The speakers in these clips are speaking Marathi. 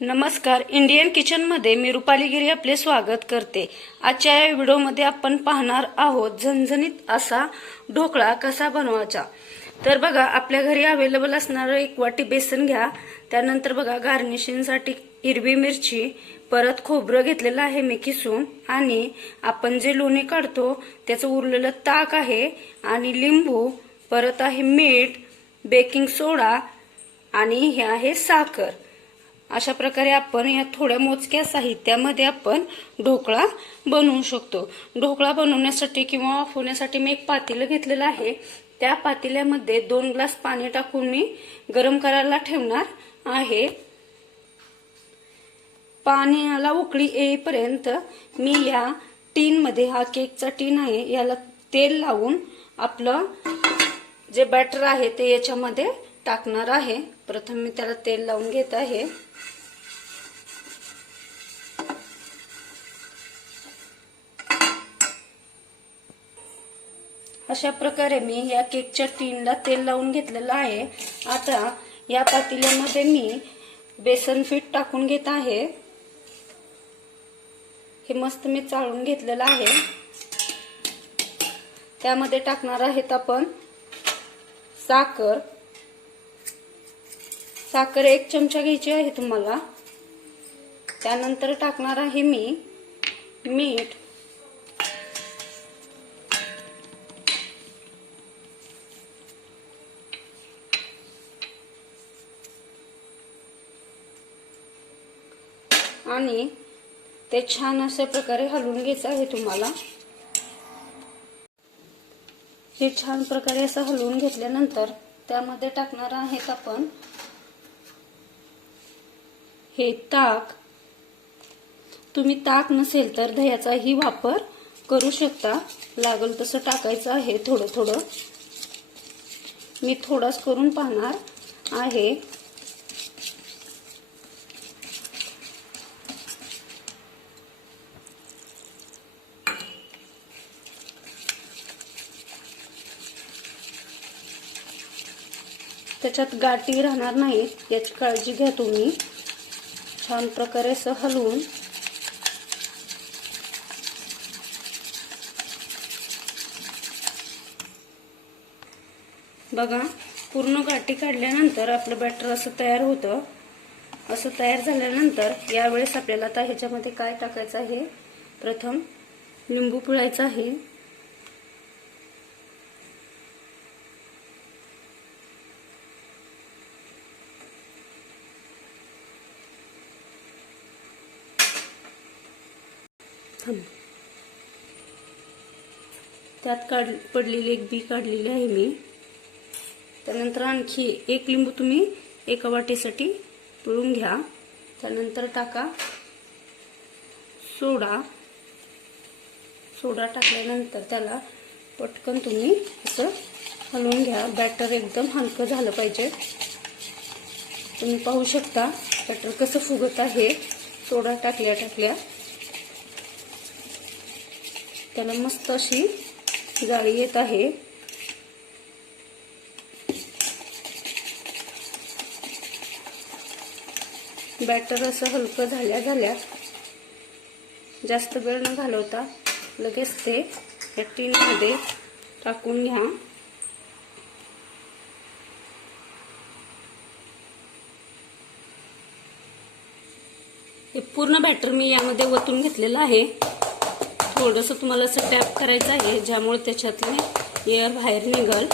नमस्कार. इंडियन किचनमध्ये मी रुपाली गिरी आपले स्वागत करते. आजच्या या व्हिडिओमध्ये आपण पाहणार आहोत झणझणीत असा ढोकळा कसा बनवायचा. तर बघा, आपल्या घरी अवेलेबल असणारं 1 वाटी बेसन घ्या. त्यानंतर बघा, गार्निशिंगसाठी हिरवी मिरची, परत खोबरं घेतलेलं आहे मी किसून, आणि आपण जे लोणी काढतो त्याचं उरलेलं ताक आहे, आणि लिंबू, परत आहे मीठ, बेकिंग सोडा, आणि हे आहे साखर. अशा प्रकारे आपण या थोड्या मोजक्या साहित्यामध्ये आपण ढोकळा बनवू शकतो. ढोकळा बनवण्यासाठी किंवा वाफवण्यासाठी मी एक पातेलं घेतलेलं आहे. त्या पातेल्यामध्ये 2 ग्लास पाणी टाकून मी गरम करायला ठेवणार आहे. पाण्याला उकळी येईपर्यंत मी या टीनमध्ये, हा केकचा टीन आहे, याला तेल लावून आपलं जे बॅटर आहे ते याच्यामध्ये टाकणार आहे. प्रथम मी त्याला तेल लावून घेत आहे. अशा प्रकारे मी या केकच्या टीनला तेल लावून घेतलेलं आहे. आता या पातेल्यामध्ये मी बेसन पीठ टाकून घेत आहे. हे मस्त मी चाळून घेतलेलं आहे. त्यामध्ये टाकणार आहेत आपण साखर. साखर 1 चमचा घ्यायची आहे तुम्हाला. त्यानंतर टाकणार आहे मी मीठ, आणि ते छान अशा प्रकारे हलवून घ्यायचं आहे तुम्हाला. हे छान प्रकारे असं हलवून घेतल्यानंतर त्यामध्ये टाकणार आहेत आपण हे ताक. तुम्ही ताक नसेल तर दह्याचाही वापर करू शकता. लागल तसं टाकायचं आहे थोडं थोडं. मी थोडाच करून पाहणार आहे. त्याच्यात गाठी राहणार नाहीत याची काळजी घ्या तुम्ही. छान प्रकारे असं हलवून बघा, पूर्ण गाठी काढल्यानंतर आपलं बॅटर असं तयार होतं. असं तयार झाल्यानंतर यावेळेस आपल्याला आता ह्याच्यामध्ये काय टाकायचं आहे, प्रथम लिंबू पिळायचा आहे. त्यात पडलेली 1 बी काढलेली आहे मी. त्यानंतर आणखी 1 लिंबू तुम्ही 1 वाटीसाठी पिळून घ्या. त्यानंतर टाका सोडा. सोडा टाकल्यानंतर त्याला पटकन तुम्ही असं हलवून घ्या. बॅटर एकदम हलकं झालं पाहिजे. तुम्ही पाहू शकता बॅटर कसं फुगत आहे सोडा टाकल्या टाकल्या. त्याला मस्त अशी जाळी येत आहे. बॅटर असं हलकं झाल्या जास्त वेळ न घालवता लगेच ते या टीनमध्ये टाकून घ्या. हे पूर्ण बॅटर मी यामध्ये ओतून घेतलेलं आहे. थोडंसं तुम्हाला असं टॅप करायचं आहे ज्यामुळे त्याच्यातले एअर बाहेर निघल.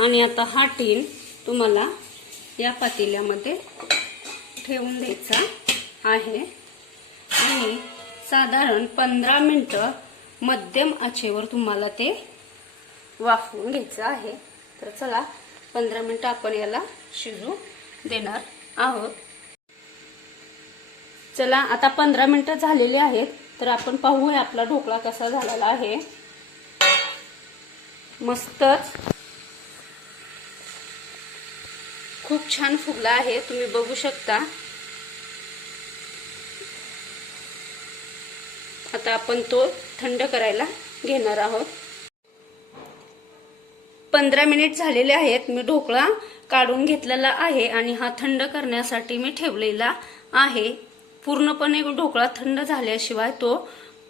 आणि आता हा टीन तुम्हाला या पातेल्यामध्ये ठेवून द्यायचा आहे आणि साधारण 15 मिनिटं मध्यम आचेवर तुम्हाला ते वाफवून घ्यायचं आहे. तर चला, 15 मिनिटं आपण याला शिजू देणार आहोत. चला, आता 15 मिनिटं झालेली आहेत. तर आपण पाहूया आपला ढोकळा कसा झालेला आहे. मस्तच खूप छान फुगला आहे, तुम्ही बघू शकता. आता आपण तो थंड करायला घेणार आहोत. 15 मिनिट झालेले आहेत. मी ढोकळा काढून घेतलेला आहे आणि हा थंड करण्यासाठी मी ठेवलेला आहे. पूर्णपणे ढोकळा थंड झाल्याशिवाय तो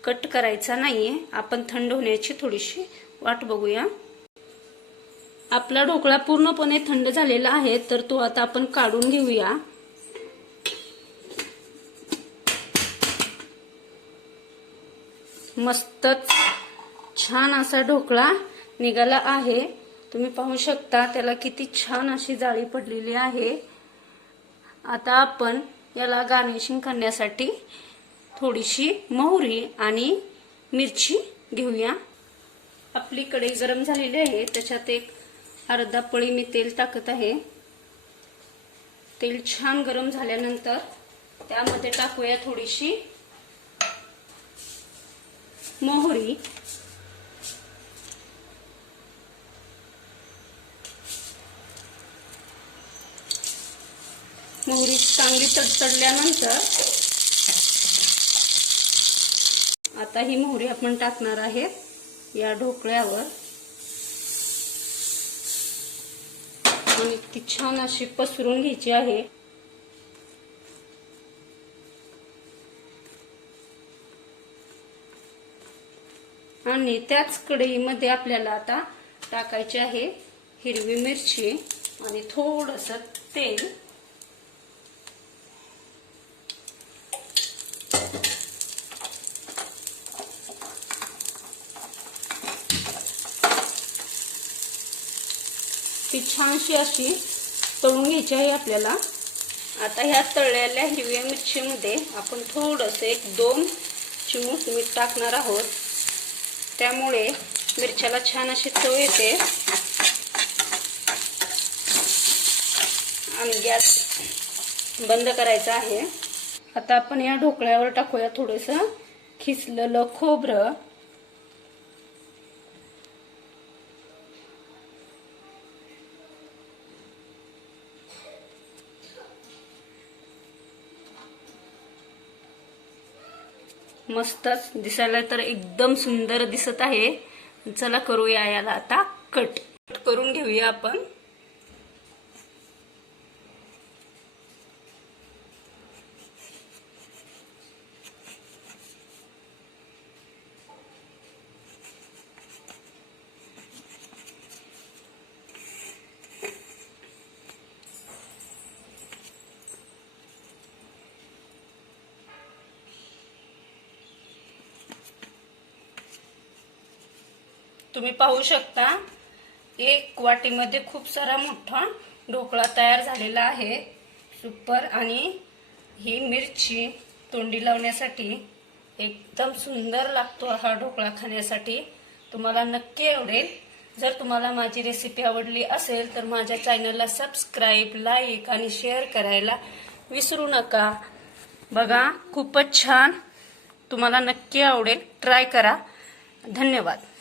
कट करायचा नाहीये. आपण थंड होण्याची थोडीशी वाट बघूया. आपला ढोकळा पूर्णपणे थंड झालेला आहे, तर तो आता आपण काढून घेऊया. मस्तच छान असा ढोकळा निघाला आहे. तुम्ही पाहू शकता त्याला किती छान अशी जाळी पडलेली आहे. आता आपण याला गार्निशिंग करण्यासाठी थोडीशी मोहरी आणि मिरची घेऊया. आपली कढई गरम झालेली आहे, त्याच्यात एक अर्धा पळी मी तेल टाकत आहे. तेल छान गरम झाल्यानंतर त्यामध्ये टाकूया थोडीशी मोहरी, मोहरी चांगली तडतडल्यानंतर आता ही मोहरी आपण टाकणार आहे या ढोकळ्यावर आणि ती छान अशी पसरून घ्यायची आहे. आणि त्याच कढईमध्ये आपल्याला आता टाकायची आहे हिरवी मिरची आणि थोडंसं तेल. ती छानशी अशी तळून घ्यायची आहे आपल्याला. आता ह्या तळलेल्या हिरव्या मिरचीमध्ये आपण थोडंसं 1-2 चिमूट मीठ टाकणार आहोत. त्यामुळे मिरच्याला छान अशी चव येते. आणि गॅस बंद करायचा आहे. आता आपण या ढोकळ्यावर टाकूया थोडंसं खिसलेलं खोबरं. मस्तच दिसायला तर एकदम सुंदर दिसत आहे. चला करूया याला आता कट करून घेऊया आपण. तुम्ही पाहू शकता एक वाटीमध्ये खूप सारा मोठा ढोकळा तयार झालेला आहे. सुपर. आणि ही मिरची तोंडी लावण्यासाठी एकदम सुंदर लागतो हा ढोकळा खाण्यासाठी. तुम्हाला नक्की आवडेल. जर तुम्हाला माझी रेसिपी आवडली असेल तर माझ्या चॅनलला सबस्क्राईब, लाईक आणि शेअर करायला विसरू नका. बघा खूपच छान. तुम्हाला नक्की आवडेल. ट्राय करा. धन्यवाद.